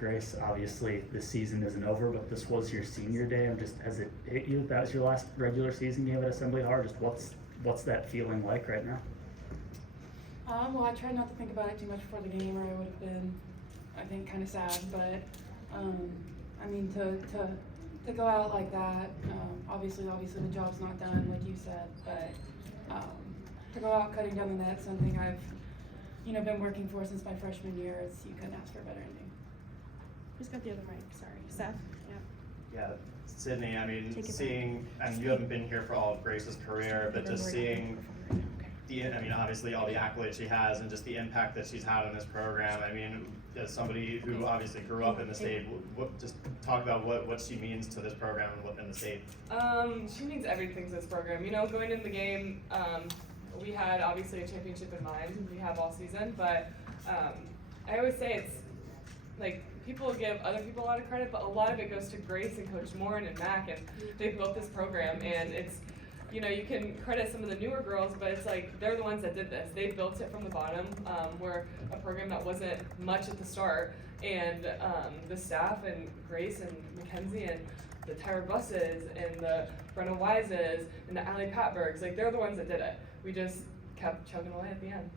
Grace, obviously this season isn't over, but this was your senior day. Has it hit you that was your last regular season game at Assembly Hall? Just what's that feeling like right now? Well, I tried not to think about it too much before the game, or I would have been, I think, kind of sad. But I mean, to go out like that, obviously the job's not done, like you said. But to go out cutting down the net, something I've been working for since my freshman year, you couldn't ask for a better ending. Who's got the other mic? Sorry, Seth. Yeah, Sydney. I mean, Take it you haven't been here for all of Grace's career, but just seeing obviously all the accolades she has and just the impact that she's had on this program. I mean, as somebody who obviously grew up in the state, just talk about what she means to this program and in the state. She means everything to this program. Going in the game, we had obviously a championship in mind. We have all season, but I always say it's like people give other people a lot of credit, but a lot of it goes to Grace and Coach Moren and Mac, and they built this program, and it's. You can credit some of the newer girls, but it's like they're the ones that did this. They built it from the bottom. We're a program that wasn't much at the start, and the staff and Grace and Mackenzie and the Tyra Busses and the Brenna Wises and the Allie Patbergs, like they're the ones that did it. We just kept chugging away at the end.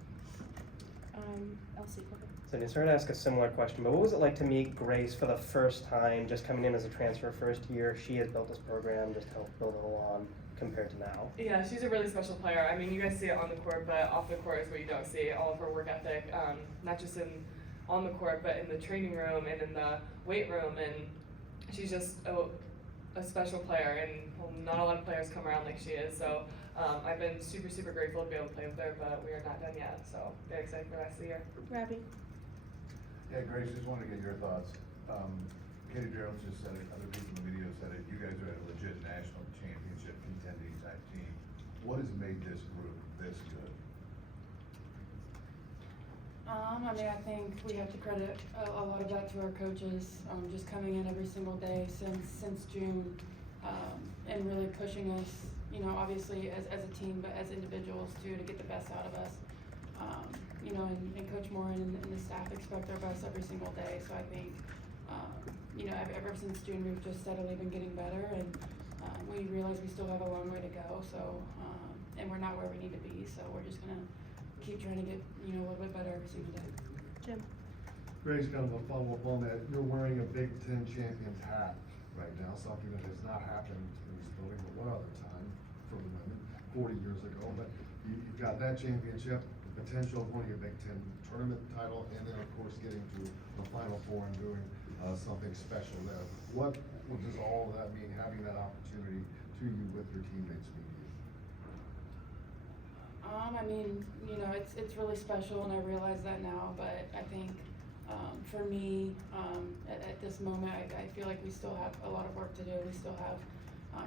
Elsie, go ahead. So sorry to ask a similar question, but what was it like to meet Grace for the first time, just coming in as a transfer first year? She has built this program, just helped build it along compared to now. Yeah, she's a really special player. I mean, you guys see it on the court, but off the court is where you don't see all of her work ethic, not just on the court, but in the training room and in the weight room. And she's just a special player, and not a lot of players come around like she is. So I've been super, super grateful to be able to play with her, but we are not done yet. So very excited for the rest of the year. Robbie. Yeah, Grace, just wanted to get your thoughts. Katie Gerald just said it, other people in the video said it, you guys are a legit national championship contending type team. What has made this group this good? I think we have to credit a lot of that to our coaches, just coming in every single day since June, and really pushing us, obviously as a team, but as individuals too, to get the best out of us. And Coach Moren and the staff expect our best every single day. So I think, ever since June, we've just steadily been getting better, and we realize we still have a long way to go. So, and we're not where we need to be. So we're just gonna keep trying to get, a little bit better every single day. Jim. Grace, kind of a follow-up on that. You're wearing a Big Ten champions hat right now, something that has not happened in this building but one other time for the women, 40 years ago. But you've got that championship, the potential of winning a Big Ten tournament title, and then of course getting to the Final Four and doing something special there. What does all of that mean, having that opportunity to you with your teammates mean to you? It's really special, and I realize that now, but I think for me, at this moment, I feel like we still have a lot of work to do. We still have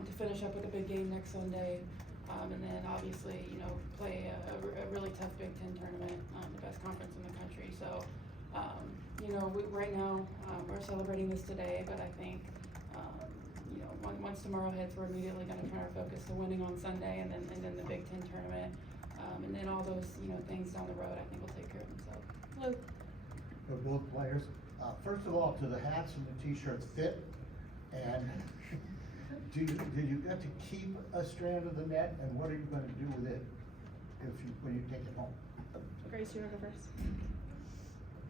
to finish up with a big game next Sunday, and then obviously, play a really tough Big Ten tournament, the best conference in the country. So, right now, we're celebrating this today, but I think, once tomorrow hits, we're immediately going to turn our focus to winning on Sunday, and then the Big Ten tournament, and then all those, things down the road, I think will take care of themselves. Luke. For both players, first of all, do the hats and the t-shirts fit? And did you get to keep a strand of the net, and what are you going to do with it when you take it home? Grace, you want to go first?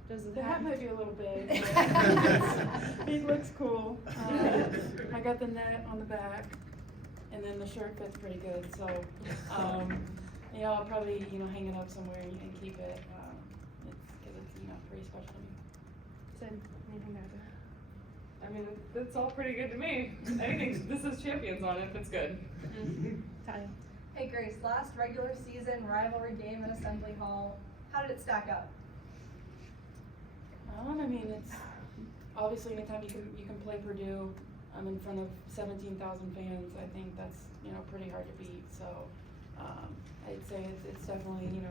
Does The hat might be a little big, but it looks cool. I got the net on the back, and then the shirt fits pretty good. So, I'll probably hang it up somewhere and keep it because it's pretty special to me. Sid, anything to add? I mean, it's all pretty good to me. Anything, this is champions on it, it's good. Talia. Hey Grace, last regular season rivalry game at Assembly Hall, how did it stack up? It's obviously anytime you can play Purdue in front of 17,000 fans, I think that's pretty hard to beat. So I'd say it's definitely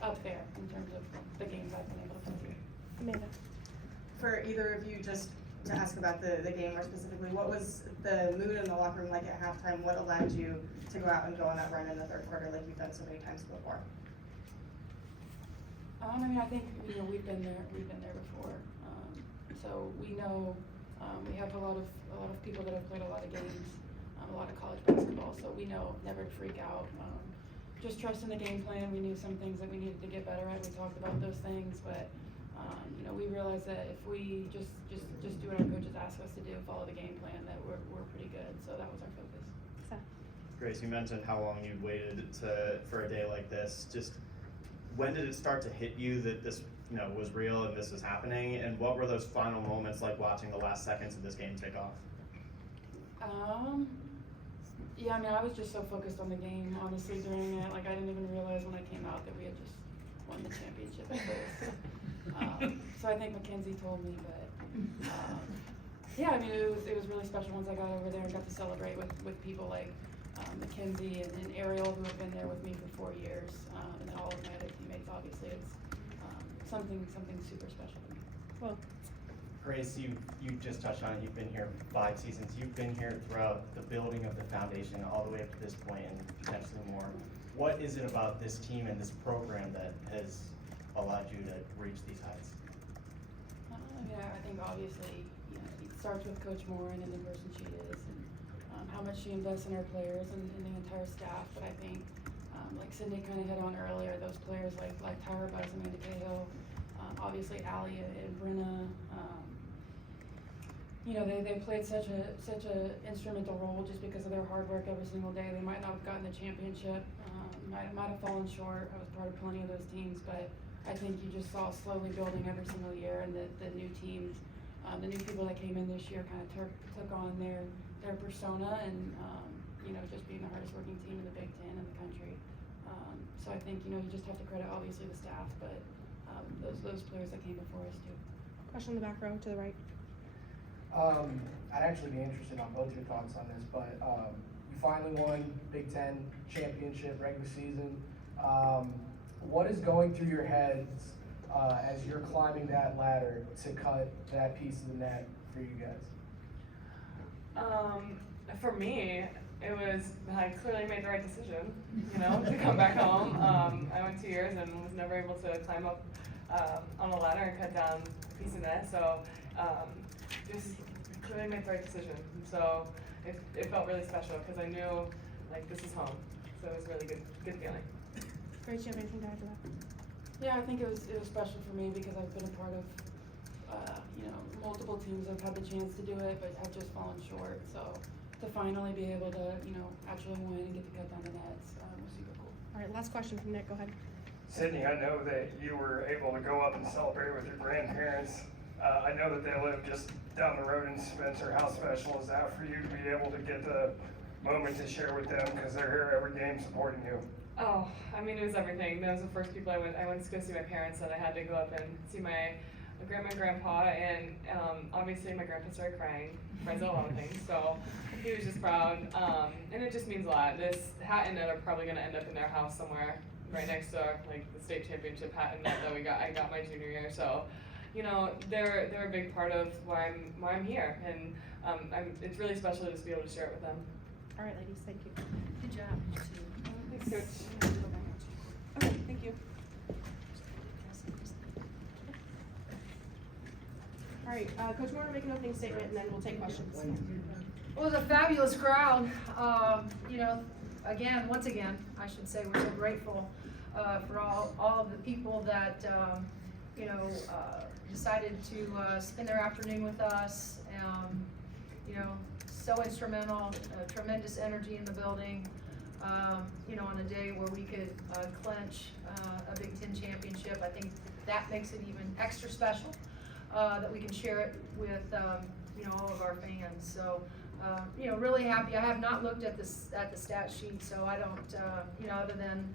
up there in terms of the games I've been able to play. Amanda. For either of you, just to ask about the game more specifically, what was the mood in the locker room like at halftime? What allowed you to go out and go on that run in the third quarter like you've done so many times before? I think we've been there before. So we know, we have a lot of people that have played a lot of games, a lot of college basketball, so we know never to freak out. Just trust in the game plan. We knew some things that we needed to get better at. We talked about those things, but you know, we realized that if we just do what our coaches ask us to do, follow the game plan, that we're pretty good. So that was our focus. So, Grace, you mentioned how long you waited for a day like this. Just when did it start to hit you that this, you know, was real and this was happening? And what were those final moments like watching the last seconds of this game tick off? Yeah, I mean, I was just so focused on the game, honestly, during it. Like, I didn't even realize when I came out that we had just won the championship at first. So I think Mackenzie told me, but yeah, I mean, it was really special once I got over there and got to celebrate with people like Mackenzie and Ariel, who have been there with me for 4 years, and then all of my other teammates. Obviously, it's something super special to me. well, Grace, you just touched on it. You've been here 5 seasons. You've been here throughout the building of the foundation all the way up to this point and potentially more. What is it about this team and this program that has allowed you to reach these heights? I mean, I think obviously, you know, it starts with Coach Moren and the person she is, and how much she invests in our players and the entire staff. But I think, like Sydney kind of hit on earlier, those players like Tyra Buzz, Amanda Cahill, obviously Allie and Brenna. You know, they played such a instrumental role just because of their hard work every single day. They might not have gotten the championship, might have fallen short. I was part of plenty of those teams, but I think you just saw slowly building every single year, and the new teams, the new people that came in this year kind of took on their persona, and you know, just being the hardest working team in the Big Ten in the country. So I think, you know, you just have to credit obviously the staff, but those players that came before us too. question in the back row to the right. I'd actually be interested on both your thoughts on this, but you finally won Big Ten championship regular season. What is going through your heads as you're climbing that ladder to cut that piece of the net for you guys? For me, it was, I clearly made the right decision, you know, to come back home. I went 2 years and was never able to climb up on a ladder and cut down a piece of net, so just clearly made the right decision. So it felt really special because I knew, like, this is home. So it was really good feeling. Grace, do you have anything to add to that? Yeah, I think it was special for me because I've been a part of, you know, multiple teams that have had the chance to do it, but have just fallen short. So to finally be able to, you know, actually win and get to cut down the nets was super cool. All right, last question from Nick, go ahead. Sydney, I know that you were able to go up and celebrate with your grandparents. I know that they live just down the road in Spencer. How special is that for you to be able to get the moment to share with them because they're here every game supporting you? Oh, I mean, it was everything. That was the first people I went to go see my parents, and I had to go up and see my grandma and grandpa, and obviously my grandpa started crying. Friends a lot of things, so he was just proud, and it just means a lot. This hat and net are probably going to end up in their house somewhere right next to our, like, the state championship hat and net that I got my junior year. So, you know, they're a big part of why I'm here, and it's really special to just be able to share it with them. All right, ladies, thank you. Good job. Thanks, Coach. Okay, thank you. All right, Coach Moore will make an opening statement and then we'll take questions. Well, it was a fabulous crowd. You know, once again, I should say we're so grateful for all of the people that, you know, decided to spend their afternoon with us. You know, so instrumental, tremendous energy in the building. You know, on a day where we could clinch a Big Ten championship. I think that makes it even extra special that we can share it with, you know, all of our fans. So, you know, really happy. I have not looked at the stat sheet, so I don't, you know, other than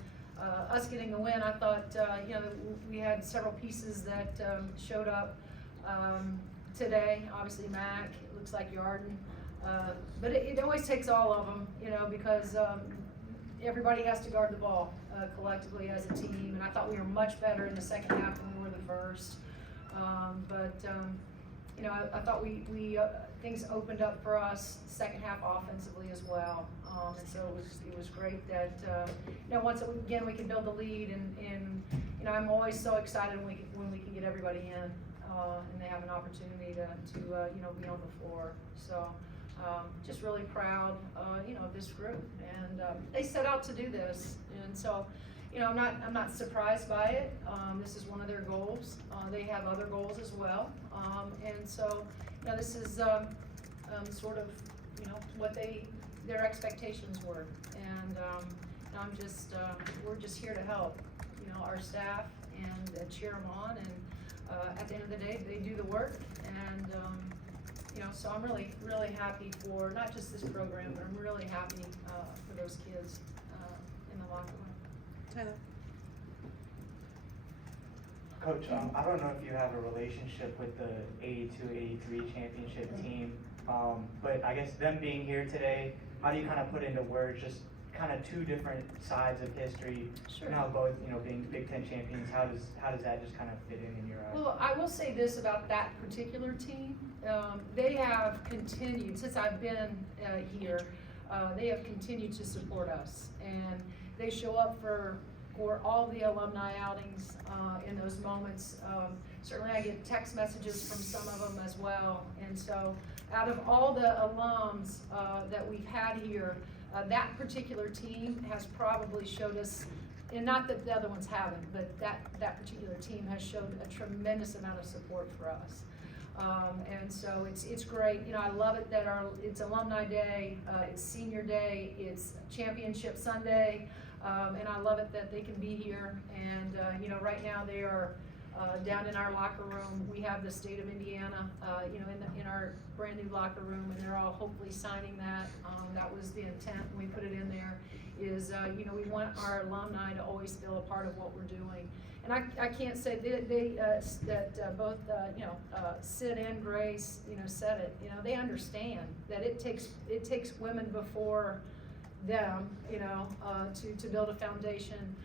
us getting the win, I thought, you know, we had several pieces that showed up today. Obviously, Mac, it looks like Yarden. But it always takes all of them, you know, because everybody has to guard the ball collectively as a team. And I thought we were much better in the second half than we were the first. You know, I thought we things opened up for us second half offensively as well. And so it was great that, you know, once again we can build the lead, and you know, I'm always so excited when we can get everybody in. and they have an opportunity to you know, be on the floor. So, just really proud, you know, of this group, and they set out to do this, and so, you know, I'm not surprised by it. This is one of their goals. They have other goals as well, and so, you know, this is sort of, you know, what their expectations were, and I'm just we're just here to help, you know, our staff and cheer them on, and at the end of the day, they do the work, and you know, so I'm really, really happy for not just this program, but I'm really happy for those kids in the locker room. Tyler. Coach, I don't know if you have a relationship with the 82-83 championship team, but I guess them being here today, how do you kind of put into words just kind of two different sides of history? Sure. And how both, you know, being Big Ten champions, how does that just kind of fit in your eyes? Well, I will say this about that particular team. They have continued, since I've been here, they have continued to support us. And they show up for all the alumni outings in those moments. Certainly I get text messages from some of them as well. And so out of all the alums that we've had here, that particular team has probably showed us, and not that the other ones haven't, but that particular team has showed a tremendous amount of support for us. And so it's great. You know, I love it that it's Alumni Day, it's Senior Day, it's Championship Sunday, and I love it that they can be here. And you know, right now they are down in our locker room. We have the state of Indiana, you know, in our brand new locker room, and they're all hopefully signing that. That was the intent when we put it in there. Is you know, we want our alumni to always feel a part of what we're doing. And I can't say that both you know, Sid and Grace, you know, said it. You know, they understand that it takes women before them, you know, to build a foundation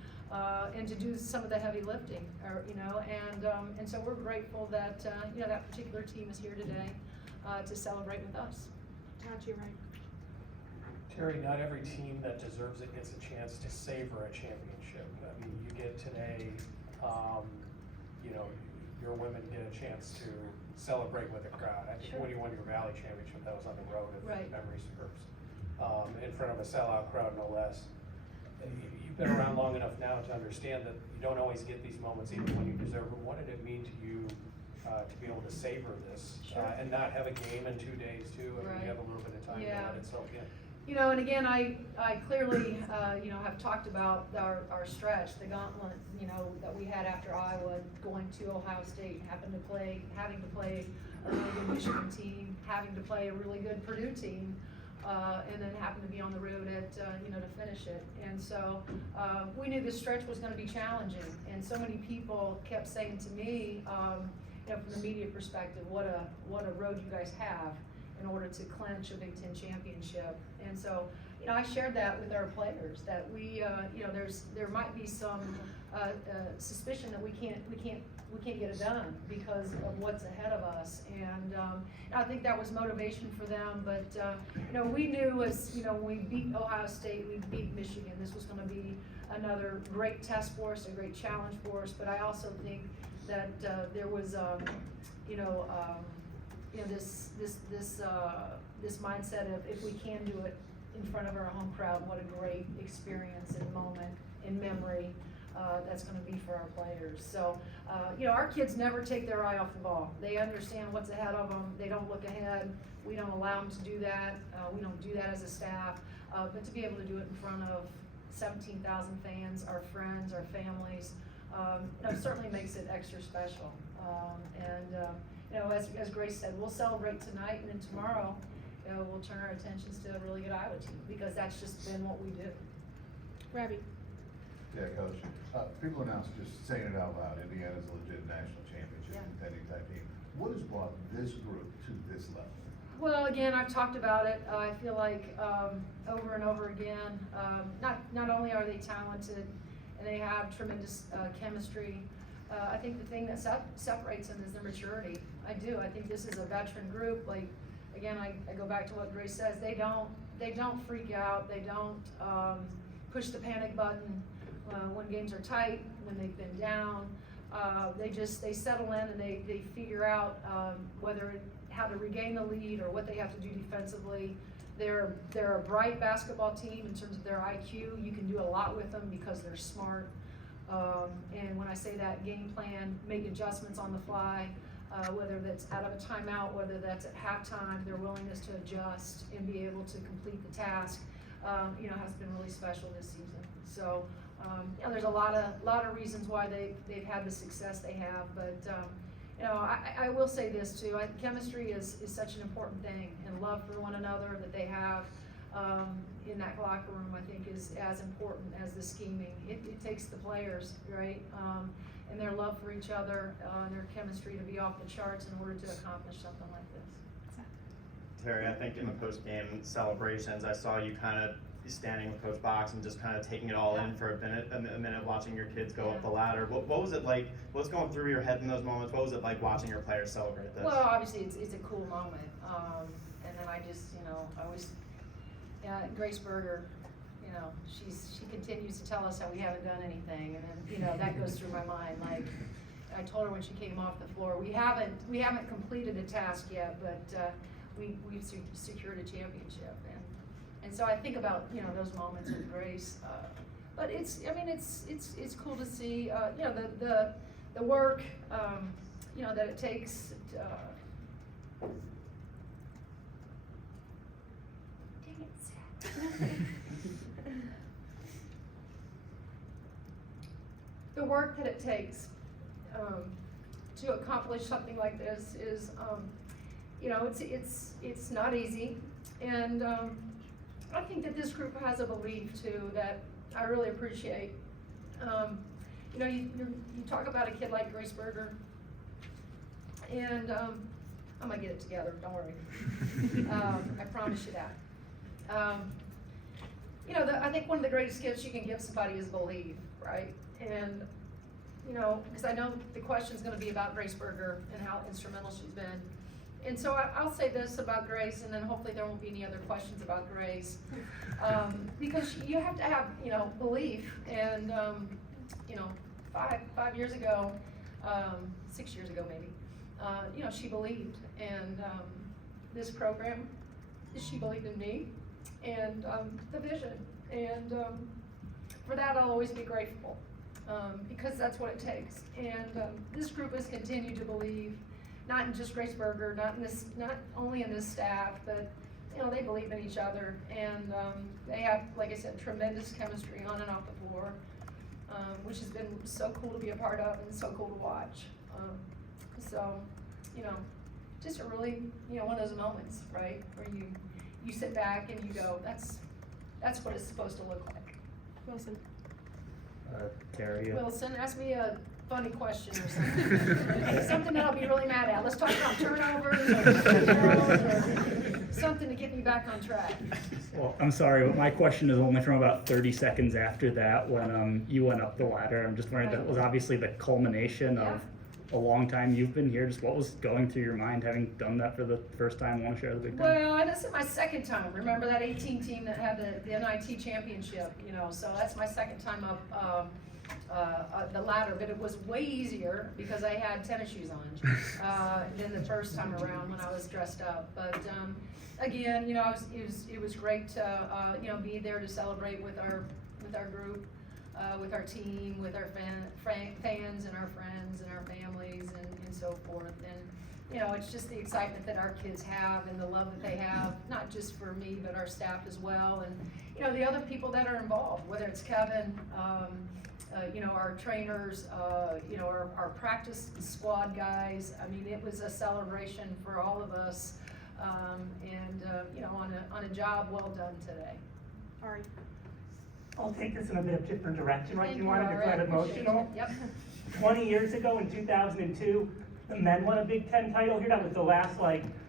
and to do some of the heavy lifting, or, you know, and so we're grateful that you know, that particular team is here today to celebrate with us. Tachi, right? Teri, not every team that deserves it gets a chance to savor a championship. I mean, you get today, you know, your women get a chance to celebrate with a crowd. I think Sure. when you won your Valley Championship, that was on the road, if Right. memory serves, in front of a sellout crowd, no less. You've been around long enough now to understand that you don't always get these moments even when you deserve them. What did it mean to you to be able to savor this and not have a game in 2 days too? I mean, you have a little bit of time to let it soak in. You know, and again, I clearly, you know, have talked about our stretch, the gauntlet, you know, that we had after Iowa, going to Ohio State, having to play a really good Michigan team, having to play a really good Purdue team, and then happen to be on the road at, you know, to finish it. And so, we knew this stretch was gonna be challenging, and so many people kept saying to me, you know, from the media perspective, what a road you guys have in order to clinch a Big Ten championship. And so, you know, I shared that with our players, that we, you know, there might be some suspicion that we can't get it done because of what's ahead of us. And I think that was motivation for them. But you know, we knew as, you know, when we beat Ohio State, we beat Michigan, this was going to be another great test for us, a great challenge for us. But I also think that there was, you know, this mindset of, if we can do it in front of our home crowd, what a great experience and moment in memory that's going to be for our players. So, you know, our kids never take their eye off the ball. They understand what's ahead of them. They don't look ahead. We don't allow them to do that. We don't do that as a staff. But to be able to do it in front of 17,000 fans, our friends, our families, you know, certainly makes it extra special. You know, as Grace said, we'll celebrate tonight, and then tomorrow, you know, we'll turn our attentions to a really good Iowa team, because that's just been what we do. Robbie. Yeah, Coach. People are now just saying it out loud. Indiana's a legit national championship contending type team. What has brought this group to this level? Well, again, I've talked about it. I feel like over and over again, not only are they talented and they have tremendous chemistry, I think the thing that separates them is their maturity. I do. I think this is a veteran group. Like, again, I go back to what Grace says. They don't freak out. They don't push the panic button when games are tight, when they've been down. They settle in and they figure out, how to regain the lead or what they have to do defensively. They're a bright basketball team in terms of their IQ. You can do a lot with them because they're smart. And when I say that, game plan, make adjustments on the fly, whether that's out of a timeout, whether that's at halftime, their willingness to adjust and be able to complete the task, has been really special this season. So, there's a lot of reasons why they've had the success they have, but I will say this too. Chemistry is such an important thing, and love for one another that they have in that locker room, I think, is as important as the scheming. It takes the players, right, and their love for each other and their chemistry to be off the charts in order to accomplish something like this. Terry, I think in the post-game celebrations, I saw you kind of standing with Coach Box and just kind of taking it all in for a minute, watching your kids go up the ladder. What was it like? What's going through your head in those moments? What was it like watching your players celebrate this? Well, obviously it's a cool moment, and then I just, Grace Berger, she continues to tell us how we haven't done anything, and then that goes through my mind. Like I told her when she came off the floor, we haven't completed a task yet, but we've secured a championship, and so I think about those moments with Grace. But it's cool to see the work that it takes. Dang it, Zach. The work that it takes to accomplish something like this is, it's not easy, and I think that this group has a belief too that I really appreciate. You talk about a kid like Grace Berger, and I'm gonna get it together, don't worry. I promise you that. I think one of the greatest gifts you can give somebody is belief, right? And, because I know the question's gonna be about Grace Berger and how instrumental she's been. And so I'll say this about Grace, and then hopefully there won't be any other questions about Grace. Because you have to have, belief, and, 5 years ago, 6 years ago maybe, she believed, and this program, she believed in me, and the vision, and for that I'll always be grateful, because that's what it takes. And this group has continued to believe, not in just Grace Berger, not only in this staff, but they believe in each other, and they have, like I said, tremendous chemistry on and off the floor, which has been so cool to be a part of and so cool to watch. So, just a really, one of those moments, right, where you sit back and you go, that's what it's supposed to look like. Wilson. Terry. Wilson, ask me a funny question or something. Something that I'll be really mad at. Let's talk about turnovers or something to get me back on track. Well, I'm sorry, but my question is only from about 30 seconds after that when you went up the ladder. I'm just wondering, that was obviously the culmination of a long time you've been here. Just what was going through your mind having done that for the first time, want to share the big time? Well, this is my second time. Remember that 18 team that had the NIT championship, so that's my second time up the ladder, but it was way easier because I had tennis shoes on than the first time around when I was dressed up. But again, it was great to be there to celebrate with our group, with our team, with our fans and our friends and our families and so forth. And it's just the excitement that our kids have and the love that they have, not just for me, but our staff as well. And the other people that are involved, whether it's Kevin, our trainers, our practice squad guys. I mean, it was a celebration for all of us, and on a job well done today. Ari. I'll take this in a bit of different direction, right? Thank You you, wanted to Ari. get emotional? Yep. 20 years ago in 2002, the men won a Big Ten title here. That was the last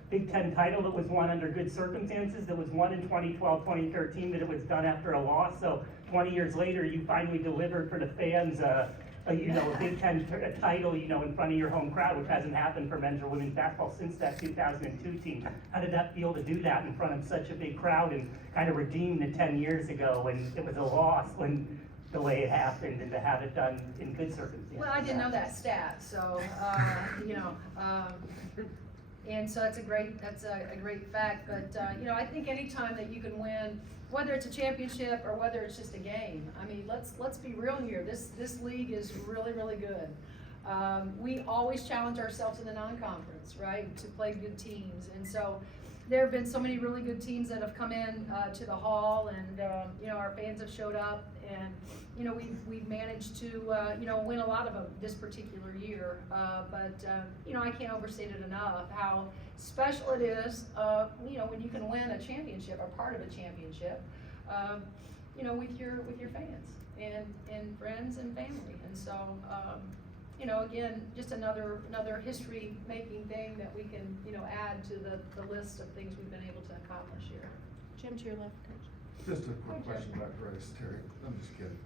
Big Ten title that was won under good circumstances, that was won in 2012, 2013, that it was done after a loss. So 20 years later, you finally delivered for the fans a Big Ten title, in front of your home crowd, which hasn't happened for men's or women's basketball since that 2002 team. How did that feel to do that in front of such a big crowd and kind of redeem the 10 years ago when it was a loss, when the way it happened and to have it done in good circumstances. Well, I didn't know that stat, so, you know, and so that's a great fact, but, you know, I think anytime that you can win, whether it's a championship or whether it's just a game, I mean, let's be real here, this league is really, really good. We always challenge ourselves in the non-conference, right, to play good teams, and so there have been so many really good teams that have come in to the hall, and you know, our fans have showed up, and you know, we've managed to you know, win a lot of them this particular year. But you know, I can't overstate it enough how special it is. You know, when you can win a championship or part of a championship, you know, with your fans and friends and family, and so. You know, again, just another history-making thing that we can, you know, add to the list of things we've been able to accomplish here. Jim, to your left, coach. Just a quick question about Grace, Terry. I'm just kidding.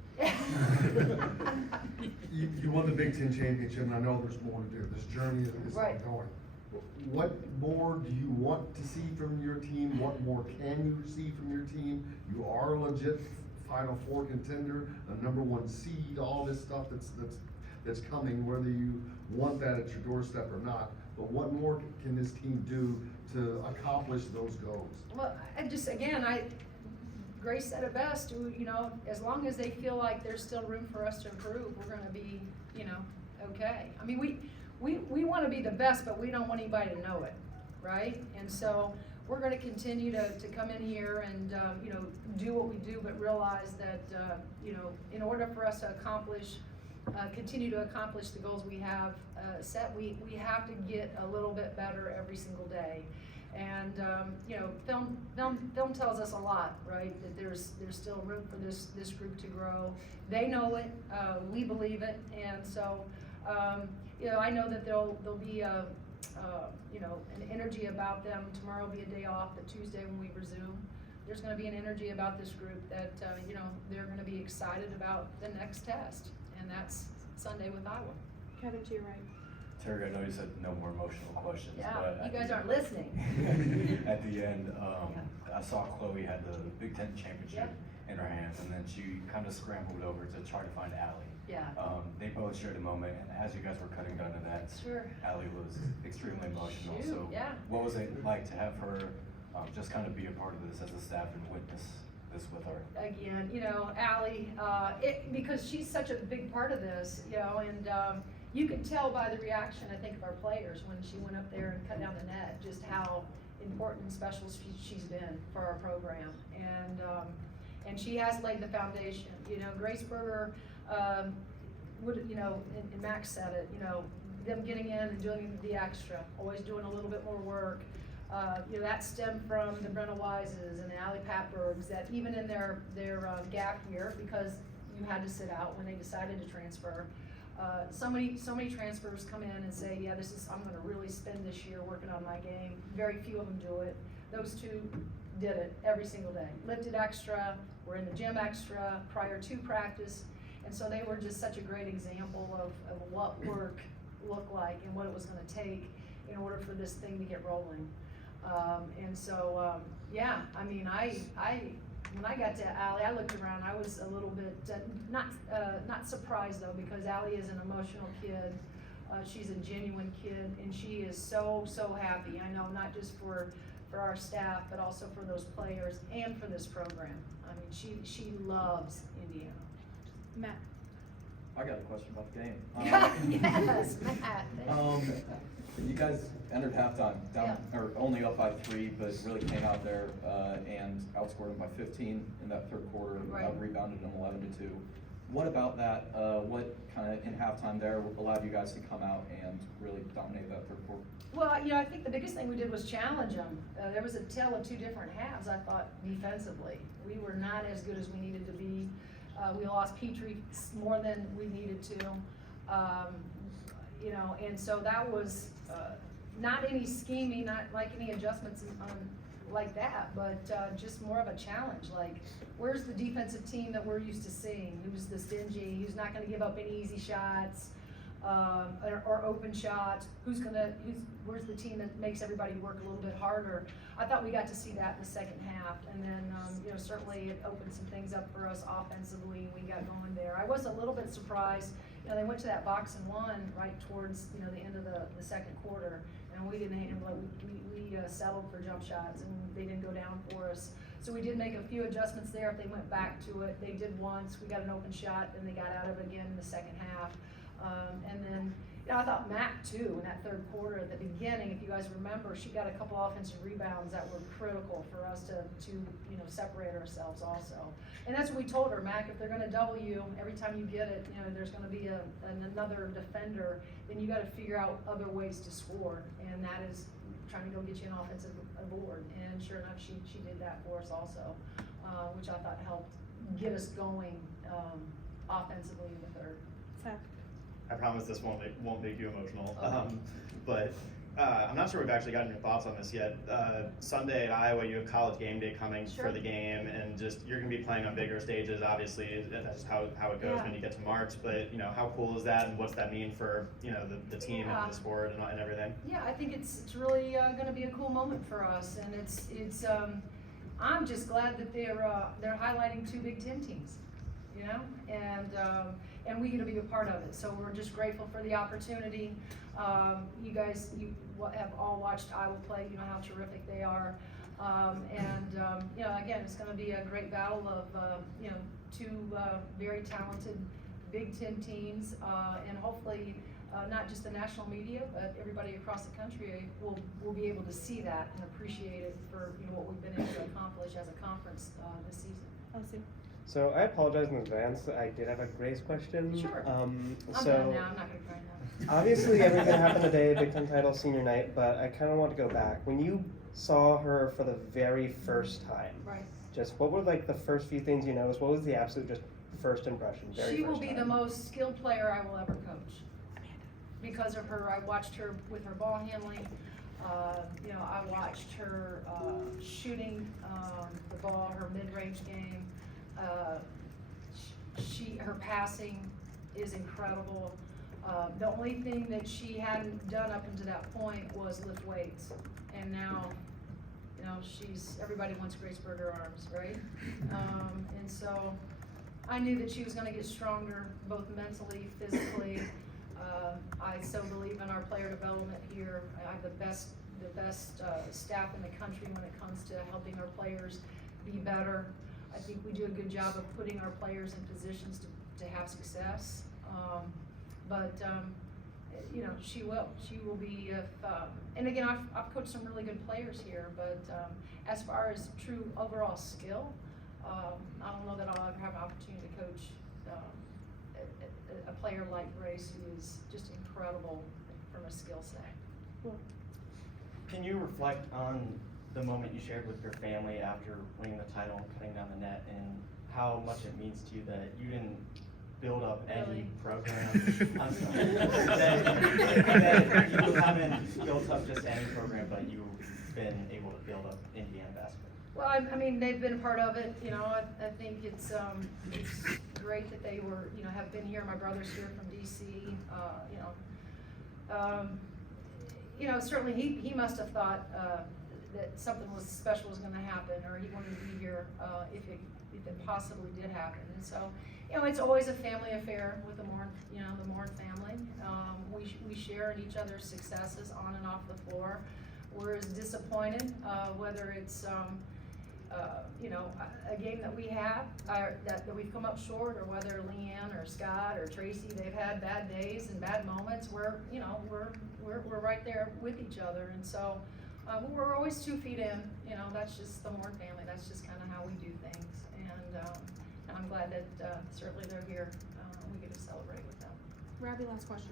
You won the Big Ten championship, and I know there's more to do. This journey is Right. ongoing. What more do you want to see from your team? What more can you see from your team? You are a legit Final Four contender, a #1 seed, all this stuff that's coming, whether you want that at your doorstep or not. But what more can this team do to accomplish those goals? Well, I just, again, Grace said it best, you know, as long as they feel like there's still room for us to improve, we're gonna be, you know, okay. I mean, we wanna be the best, but we don't want anybody to know it, right? And so, we're gonna continue to come in here and, you know, do what we do, but realize that, you know, in order for us to continue to accomplish the goals we have set, we have to get a little bit better every single day. And you know, film tells us a lot, right? That there's still room for this group to grow. They know it, we believe it, and so you know, I know that there'll be a you know, an energy about them. Tomorrow will be a day off, but Tuesday when we resume, there's going to be an energy about this group that you know, they're going to be excited about the next test. And that's Sunday with Iowa. Kevin, to your right. Terry, I know you said no more emotional questions, Yeah, but you guys aren't listening. at the end, I saw Chloe had the Big Ten championship in her hands, and then she kind of scrambled over to try to find Allie. Yeah. They both shared a moment, and as you guys were cutting down to that, Sure. Allie was extremely emotional. Shoot, So, yeah. what was it like to have her just kind of be a part of this as a staff and witness this with her? Again, you know, Allie, because she's such a big part of this, you know, and you can tell by the reaction, I think, of our players when she went up there and cut down the net, just how important and special she's been for our program. And she has laid the foundation. You know, Grace Berger, you know, and Max said it, you know, them getting in and doing the extra, always doing a little bit more work. You know, that stemmed from the Brenna Wises and the Allie Patbergs, that even in their gap year, because you had to sit out when they decided to transfer, so many transfers come in and say, yeah, I'm gonna really spend this year working on my game. Very few of them do it. Those two did it every single day. Lifted extra, were in the gym extra, prior to practice, and so they were just such a great example of what work looked like and what it was gonna take in order for this thing to get rolling. And so, yeah, I mean, when I got to Allie, I looked around, I was a little bit, not surprised though, because Allie is an emotional kid. She's a genuine kid, and she is so happy. I know, not just for our staff, but also for those players and for this program. I mean, she loves Indiana. Matt. I got a question about the game. Yes, Matt. You guys entered halftime down, or only up by 3, but really came out there and outscored them by 15 in that third quarter. Right. Rebounded them 11-2. What about that? What kind of in halftime there allowed you guys to come out and really dominate that third quarter? Well, you know, I think the biggest thing we did was challenge them. There was a tale of two different halves, I thought, defensively. We were not as good as we needed to be. We lost Petrie more than we needed to. You know, and so that was not any scheming, not like any adjustments like that, but just more of a challenge. Like, where's the defensive team that we're used to seeing? Who's the stingy? Who's not going to give up any easy shots? or open shots, where's the team that makes everybody work a little bit harder. I thought we got to see that in the second half, and then, you know, certainly it opened some things up for us offensively, we got going there. I was a little bit surprised, you know, they went to that box and one right towards, you know, the end of the second quarter, and we didn't handle it. We settled for jump shots, and they didn't go down for us. So we did make a few adjustments there. If they went back to it, they did once. We got an open shot, then they got out of it again in the second half. And then, you know, I thought Mac too, in that third quarter at the beginning, if you guys remember, she got a couple offensive rebounds that were critical for us to you know, separate ourselves also. And that's what we told her, Mac, if they're gonna double you, every time you get it, you know, there's gonna be another defender, then you gotta figure out other ways to score. And that is trying to go get you an offensive board. And sure enough, she did that for us also, which I thought helped get us going offensively in the third. I promise this won't make you emotional. But I'm not sure we've actually gotten your thoughts on this yet. Sunday at Iowa, you have college game day coming for the game, and just you're going to be playing on bigger stages. Obviously, that's how it goes when you get to March. But you know, how cool is that, and what's that mean for, you know, the team and the sport and everything? Yeah, I think it's really going to be a cool moment for us, and it's I'm just glad that they're highlighting 2 Big Ten teams, you know, and we get to be a part of it. So we're just grateful for the opportunity. You guys, you have all watched Iowa play. You know how terrific they are. You know, again, it's going to be a great battle of, you know, 2 very talented Big Ten teams, and hopefully not just the national media, but everybody across the country will be able to see that and appreciate it for, you know, what we've been able to accomplish as a conference this season. So I apologize in advance. I did have a Grace question. Sure. I'm done now. I'm not going to cry now. Obviously, everything happened today, Big Ten title, senior night, but I kind of want to go back. When you saw her for the very first time, right? Just what were like the first few things you noticed? What was the absolute just first impression? She will be the most skilled player I will ever coach. Because of her, I watched her with her ball handling. You know, I watched her shooting the ball, her mid-range game. Her passing is incredible. The only thing that she hadn't done up until that point was lift weights, and now, you know, everybody wants Grace Berger arms, right? And so I knew that she was going to get stronger, both mentally, physically. I so believe in our player development here. I have the best staff in the country when it comes to helping our players be better. I think we do a good job of putting our players in positions to have success. You know, she will be, and again, I've coached some really good players here, but as far as true overall skill, I don't know that I'll ever have an opportunity to coach a player like Grace, who is just incredible from a skill set. Can you reflect on the moment you shared with your family after winning the title and cutting down the net, and how much it means to you that you didn't build up any program? I'm sorry. that you haven't built up just any program, but you've been able to build up Indiana basketball. Well, I mean, they've been a part of it. You know, I think it's great that they were, you know, have been here. My brother's here from DC. You know, certainly he must have thought that something special was going to happen, or he wanted to be here if it possibly did happen. And so, you know, it's always a family affair with the Moren, you know, the Moren family. We share in each other's successes on and off the floor. We're as disappointed whether it's you know, a game that we have that we've come up short, or whether Leanne or Scott or Tracy, they've had bad days and bad moments. You know, we're right there with each other, and so we're always 2 feet in. You know, that's just the Moren family. That's just kind of how we do things, and I'm glad that certainly they're here. We get to celebrate with them. Robbie, last question.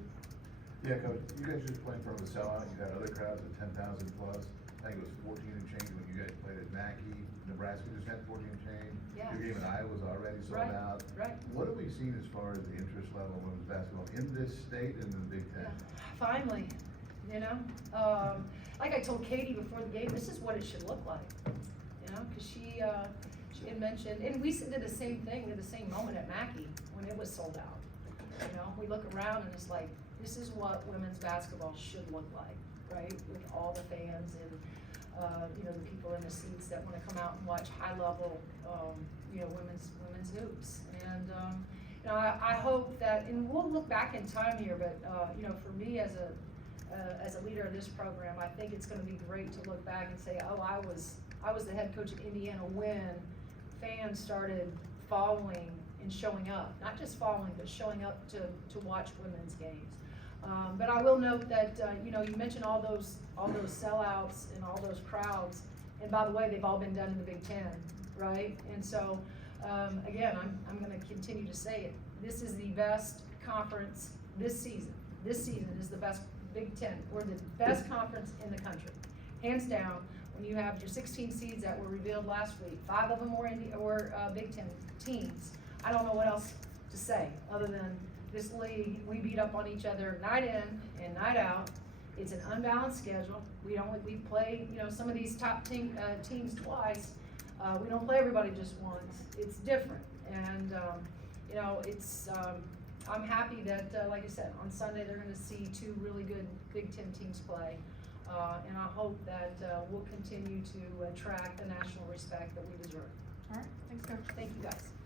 Yeah, Coach, you guys just playing in front of a sellout. You had other crowds of 10,000 plus. I think it was 14 and change when you guys played at Mackey. Nebraska just had 14 and change. Yeah. Your game in Iowa was already sold out. Right. What have we seen as far as the interest level in women's basketball in this state and in the Big Ten? Finally, you know, like I told Katie before the game, this is what it should look like. You know, because she had mentioned, and we did the same thing. We had the same moment at Mackey when it was sold out. You know, we look around and it's like, this is what women's basketball should look like, right? With all the fans and, you know, the people in the seats that wanna come out and watch high level, you know, women's hoops. And, you know, I hope that, and we'll look back in time here, but, you know, for me as a leader of this program, I think it's gonna be great to look back and say, oh, I was the head coach of Indiana when fans started following and showing up, not just following, but showing up to watch women's games. But I will note that, you know, you mentioned all those sellouts and all those crowds, and by the way, they've all been done in the Big Ten, right? And so, again, I'm gonna continue to say it. This is the best conference this season. This season is the best Big Ten. We're the best conference in the country, hands down. When you have your 16 seeds that were revealed last week, 5 of them were Big Ten teams. I don't know what else to say other than this league, we beat up on each other night in and night out. It's an unbalanced schedule. We play, you know, some of these top teams twice. We don't play everybody just once. It's different, and you know, it's. I'm happy that, like I said, on Sunday they're going to see 2 really good Big Ten teams play, and I hope that we'll continue to attract the national respect that we deserve. All right, thanks, Coach. Thank you, guys.